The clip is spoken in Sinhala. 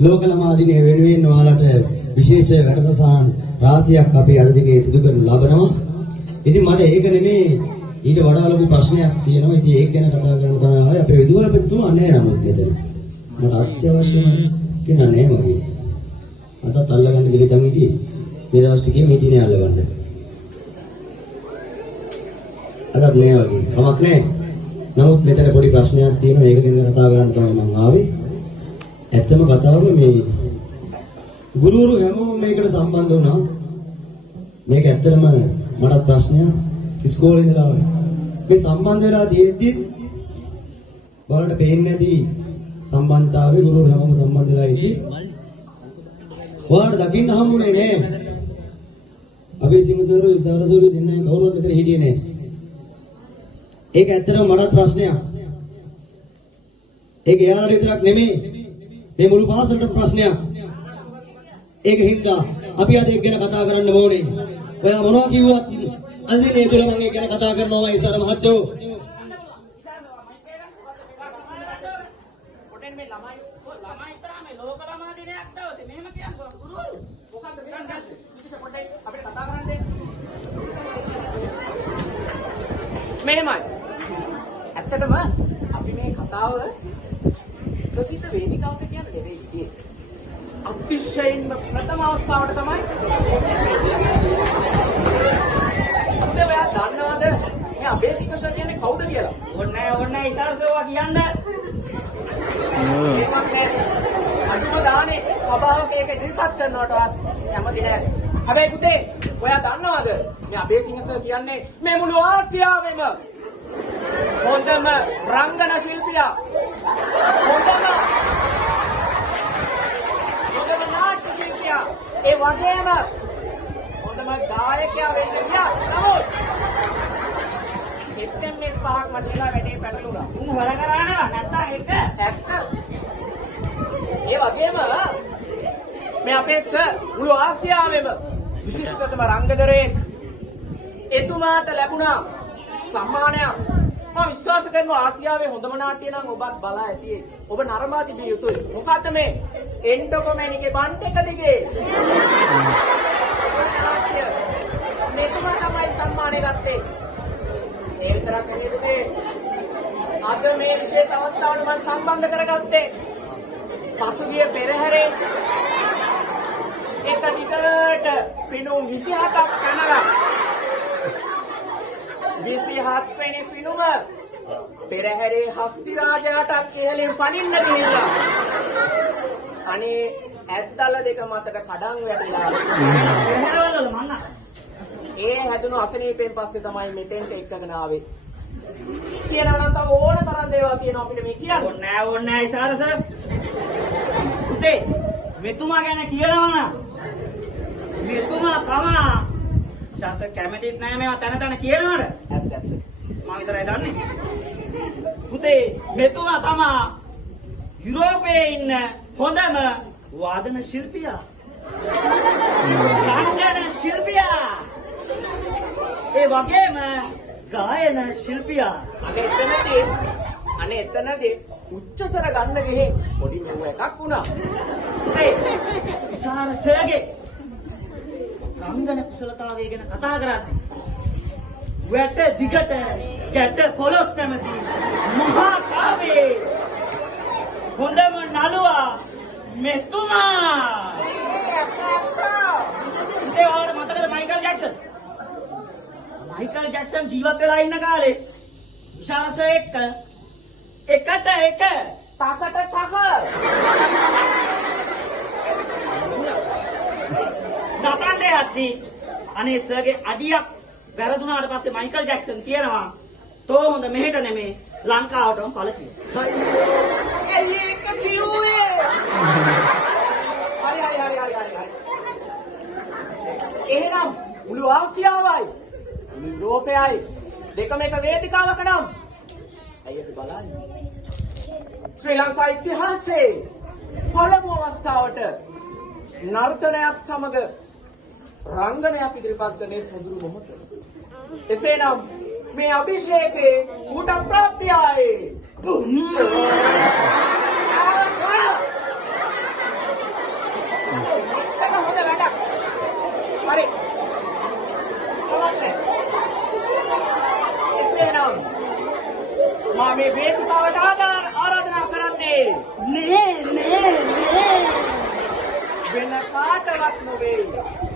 ලෝකලමා දිනේ වෙනුවෙන් ඔයාලට විශේෂ වැඩසටහන් රාශියක් අපි අද දිනේ සිදු කරන ලබනවා. ඉතින් මට ඒක නෙමේ ඊට වඩා ලොකු ප්‍රශ්නයක් තියෙනවා. ඉතින් ඒක ගැන කතා කරන්න තමයි ආවේ. අපේ විදුහල්පතිතුමා නැහැ නමුත් මෙතන. මට අත්‍යවශ්‍යම කෙනා නැහැ වගේ. අතත් අල්ලගන්න ගිහින් හිටියේ. මේ දවස් ටිකේ මීටිනේ අල්ලගන්න. අදත් නෑ වගේ. කමක් නෑ. නමුත් මෙතන පොඩි ප්‍රශ්නයක් තියෙනවා. ඒක ගැන කතා කරන්න තමයි මම ආවේ. ඇත්තම කතාව මේ ගුරුවරු හැමෝම මේකට සම්බන්ධ වුණා. මේක ඇත්තටම මට ප්‍රශ්නයක්. ඉස්කෝලේ ඉඳලා මේ සම්බන්ධ වෙලා තියෙද්දි බලන්න පේන්නේ නැති සම්බන්ධතාවයේ ගුරුවරු හැමෝම සම්බන්ධ වෙලා ඉති. ඔයාලට දකින්න හම්බුනේ නෑ. අපි සිංහසරු ඉසාරසරු දෙන්නේ කවුරුත් මෙතන හිටියේ නෑ. ඒක ඇත්තටම මටත් ප්‍රශ්නයක්. ඒක එයාලට විතරක් නෙමෙයි. මේ මුළු පාසලටම ප්‍රශ්නයක්. ඒක හින්දා අපි අද ඒක ගැන කතා කරන්න ඕනේ. ඔයා මොනවා කිව්වත් අද මේ තුල මම ඒක ගැන කතා කරනවා ඉසාර මහත්තයෝ. පොඩෙන් මේ ළමයි ඉස්සරහා මේ ලෝක ළමා දිනයක් දවසේ මෙහෙම කියන්නේ ගුරුවරු මොකක්ද කරන්නේ දැස්සේ ඉතින් පොඩ්ඩයි අපිට කතා කරන්න දෙන්න. මෙහෙමයි. ඇත්තටම අපි මේ කතාව ප්‍රසිද්ධ වේදිකාවක කියන දෙවියන්ගේ අතිශයින්ම ප්‍රථම අවස්ථාවට තමයි. ඔයා දන්නවද මේ අබේසික සර් කියන්නේ කවුද කියලා? ඕන්නේ ඉසාරසෝවා කියන්න. ඒකක් නෑ. අනිත් දානේ සභාවක ඒක ඉදිරිපත් කරනකොටවත් කැමති නෑ. හැබැයි පුතේ ඔයා දන්නවද මේ අබේසිංහ සර් කියන්නේ මේ මුළු ආසියාවෙම හොඳම රංගන ශිල්පියා. හොඳම නාට්‍ය ශිල්පියා. ඒ වගේම හොඳම ගායකයා වෙන්න ගියා. නමුත් SMS පහක් මැදලා වැඩේ පැටලුණා. උන් හොර කරානවා නැත්තම් ඒක ඇත්ත. ඒ වගේම මේ අපේ සර් මුළු ආසියාවෙම විශිෂ්ටතම රංගදරයෙක්. එතුමාට ලැබුණා සම්මානයක්. මම විශ්වාස කරනවා ආසියාවේ හොඳම නාට්‍ය නම් ඔබත් බලා ඇති. ඔබ නරඹා තිබිය යුතුයි. මොකද්ද මේ? එන්ටෝකොමැනිගේ බන්ට් එක දිගේ. මෙතුමා තමයි සම්මානය ගත්තේ. ඒ විතරක් නෙවෙයි. අද මේ විශේෂ අවස්ථාවට මම සම්බන්ධ කරගත්තේ පසුගිය පෙරහැරේ එක දිගට පිනුම් 27ක් කනලා 27 වෙනි පිනුම පෙරහැරේ හස්තිරාජයාට ඉහළින් පනින්න ගිහිල්ලා අනේ ඇත්තල දෙක මතට කඩන් වැටිලා පෙරහැරවල මන්න ඒ හැදුණු අසනීපෙන් පස්සේ තමයි මෙතෙන්ට එක්කගෙන ආවේ. කියනවා නම් තව ඕන තරම් දේවල් තියෙනවා අපිට මේ කියන්න. ඕනේ නෑ ඉෂාර සර්. පුතේ මෙතුමා ගැන කියනවා නම් මෙතුමා තමා ශාසක කැමතිත් නෑ මේවා තන කියනවාට. ඇත්ත. මම විතරයි දන්නේ. පුතේ මෙතුමා තමා යුරෝපයේ ඉන්න හොඳම වාදන ශිල්පියා. රංගන ශිල්පියා. ඒ වගේම ගායන ශිල්පියා. අනේ එතනදී උච්චසර ගන්න ගිහින් පොඩි මෙව එකක් වුණා. ඒ ඉසාර සර්ගේ රංගන කුසලතාවය ගැන කතා කරන්නේ. වැට දිගට ගැට පොලොස් නැමැති මහා කාවේ හොඳම නළුවා මෙතුමා. ඒ වගේ මතකද මයිකල් ජැක්සන්? මයිකල් ජැක්සන් ජීවත් වෙලා ඉන්න කාලේ ඉෂාරස එක්ක එකට එක තකට තක නටන්නේ යද්දී අනේ සර්ගේ අඩියක් වැරදුනාට පස්සේ මයිකල් ජැක්සන් කියනවා තෝ හොඳ මෙහෙට නෙමේ ලංකාවටම පළකිය. ඇයි ඒක කිව්වේ? හරි. එහෙනම් මුළු ආසියාවයි යුරෝපයයි දෙකම එක වේදිකාවක නම් අයියට බලන්න. ශ්‍රී ලංකා ඉතිහාසයේ පළමු අවස්ථාවට නර්තනයක් සමග රංගනයක් ඉදිරිපත් කරන්නේ සොඳුරු මොහොත. එසේනම් මේ අභිෂේකේ ඌට ප්‍රාප්තියයි. වෙයි.